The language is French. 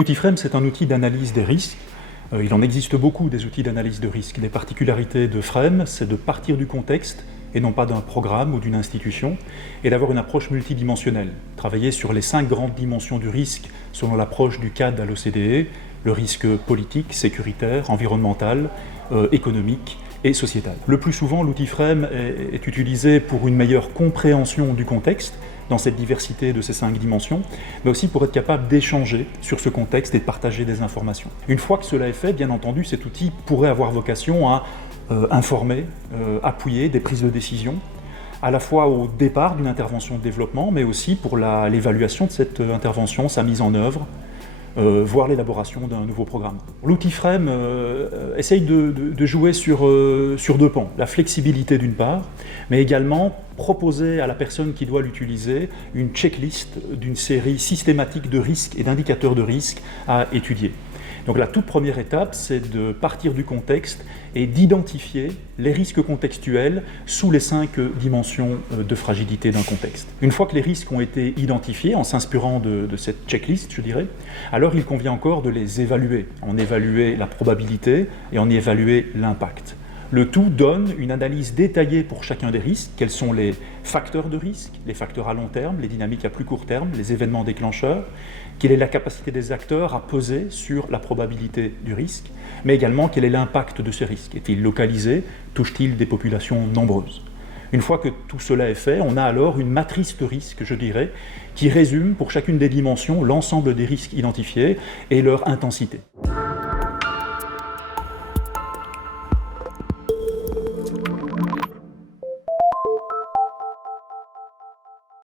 L'outil FREM, c'est un outil d'analyse des risques. Il en existe beaucoup des outils d'analyse de risque. Les particularités de FREM, c'est de partir du contexte et non pas d'un programme ou d'une institution, et d'avoir une approche multidimensionnelle. Travailler sur les 5 grandes dimensions du risque selon l'approche du CAD à l'OCDE, le risque politique, sécuritaire, environnemental, économique et sociétal. Le plus souvent, l'outil FREM est utilisé pour une meilleure compréhension du contexte, dans cette diversité de ces 5 dimensions, mais aussi pour être capable d'échanger sur ce contexte et de partager des informations. Une fois que cela est fait, bien entendu, cet outil pourrait avoir vocation à informer, appuyer des prises de décision, à la fois au départ d'une intervention de développement, mais aussi pour l'évaluation de cette intervention, sa mise en œuvre, voire l'élaboration d'un nouveau programme. L'outil FREM essaye de jouer sur 2 pans. La flexibilité d'une part, mais également proposer à la personne qui doit l'utiliser une checklist d'une série systématique de risques et d'indicateurs de risques à étudier. Donc la toute première étape, c'est de partir du contexte et d'identifier les risques contextuels sous les 5 dimensions de fragilité d'un contexte. Une fois que les risques ont été identifiés, en s'inspirant de cette checklist, je dirais, alors il convient encore de les évaluer, en évaluer la probabilité et en évaluer l'impact. Le tout donne une analyse détaillée pour chacun des risques, quels sont les facteurs de risque, les facteurs à long terme, les dynamiques à plus court terme, les événements déclencheurs, quelle est la capacité des acteurs à peser sur la probabilité du risque, mais également quel est l'impact de ces risques. Est-il localisé? Touche-t-il des populations nombreuses? Une fois que tout cela est fait, on a alors une matrice de risques, je dirais, qui résume pour chacune des dimensions l'ensemble des risques identifiés et leur intensité.